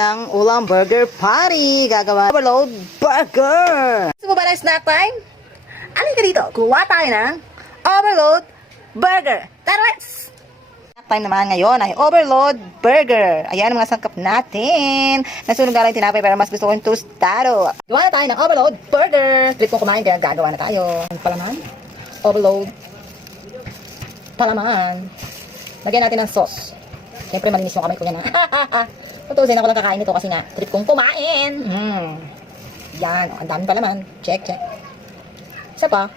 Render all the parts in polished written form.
ng ulam burger patty. Gagawa overload burger. Gusto mo ba ng snack time? Alin ka dito? Kuha tayo ng overload burger. Tara, let's! Snack time naman ngayon ay overload burger. Ayan ang mga sangkap natin. Nasunog na lang yung tinapay pero mas gusto ko yung tostado. Gawa na tayo ng overload burger. Trip kong kumain kaya gagawa na tayo. Palaman. Overload. Palaman. Lagyan natin ng sauce. Siyempre, malinis yung kamay ko yan, ha? Tutusin ako lang kakain ito kasi nga, trip kong kumain. Yan. Ang dami pa naman. Check, check. Isa pa.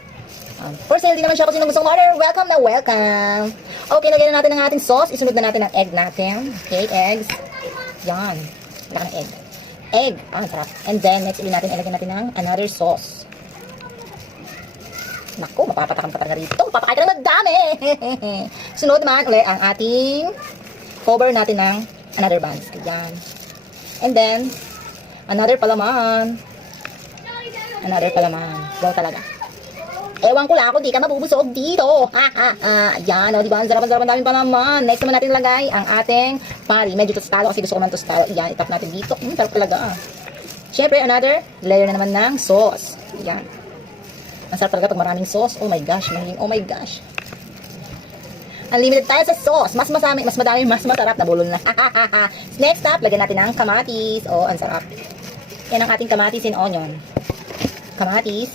For sale din naman siya kung sino gustong order. Welcome na welcome. Okay, lagyan na natin ang ating sauce. Isunod na natin ang egg natin. Okay, eggs. Yan. Wala ka ng egg. Egg. Sarap. And then, next, ilagyan natin ng another sauce. Naku, mapapatakam ka talaga rito. Papakain ka ng madami. Sunod naman ulit ang ating cover natin ng another buns. Ayan. And then, another palaman. Another palaman. Wow talaga. Ewan ko lang kung di ka mabubusog dito. Ayan, o, diba? Ang sarap ang daming palaman. Next naman natin lagay ang ating patty. Medyo tostado kasi gusto ko man tostado. Ayan, itap natin dito. Sarap talaga. Siyempre, another layer na naman ng sauce. Ayan. Ang sarap talaga pag maraming sauce. Oh my gosh, oh my gosh. Unlimited tayo sa sauce. Mas madami, mas masarap na bulol na. Next up, lagyan natin ng kamatis. Oh, ang sarap. Yan ang ating kamatis and onion. Kamatis.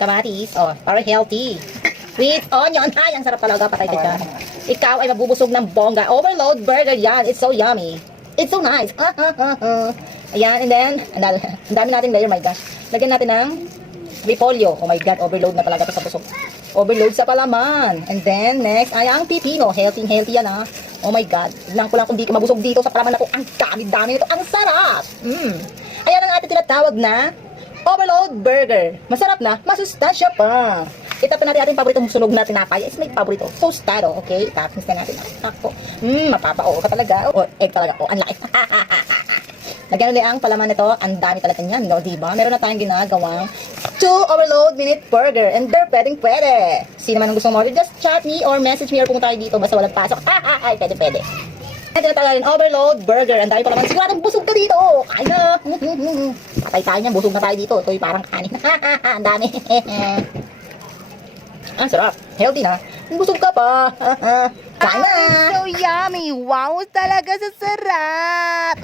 Kamatis. Oh, para healthy. With onion. Ay, ang sarap talaga. Patay ka dyan. Ikaw ay mabubusog ng bongga. Overload burger yan. It's so yummy. It's so nice. Ayan, and then, ang dami natin layer. My gosh. Lagyan natin ng repolyo. Oh my God, overload na talaga ito sa busog. Overload sa palaman. And then, next, ay ang pipino. Healthy yan, ha. Oh my God. Tignan ko lang kung di ka mabusog dito sa palaman na to. Ang dami-dami nito. Ang sarap. Ayan ang ating tinatawag na overload burger. Masarap na. Masustansya pa. Itapin natin ating paboritong sunog na tinapay. It's my paborito. Tostado. Okay? Itapin natin. Ako. Mapapao ka talaga. O, egg talaga. O, ang laki. Lagyan ulit ang palaman nito. Ang dami talaga niyan, no? Diba? Meron na tayong ginagawang 2 overload minute burger. And they're pwede. Sino man ang gustong order, just chat me or message me or pumunta tayo dito. Basta walang pasok. Ay, pwede. At tinatawag rin overload burger. Ang dami palaman. Siguradong busog ka dito. Kain na. Patay tayo niyan. Busog na tayo dito. Ito'y parang kanin. Ang dami. Ang sarap. Healthy na. Busog ka pa. Kain na. So yummy! Wow talaga sa sarap!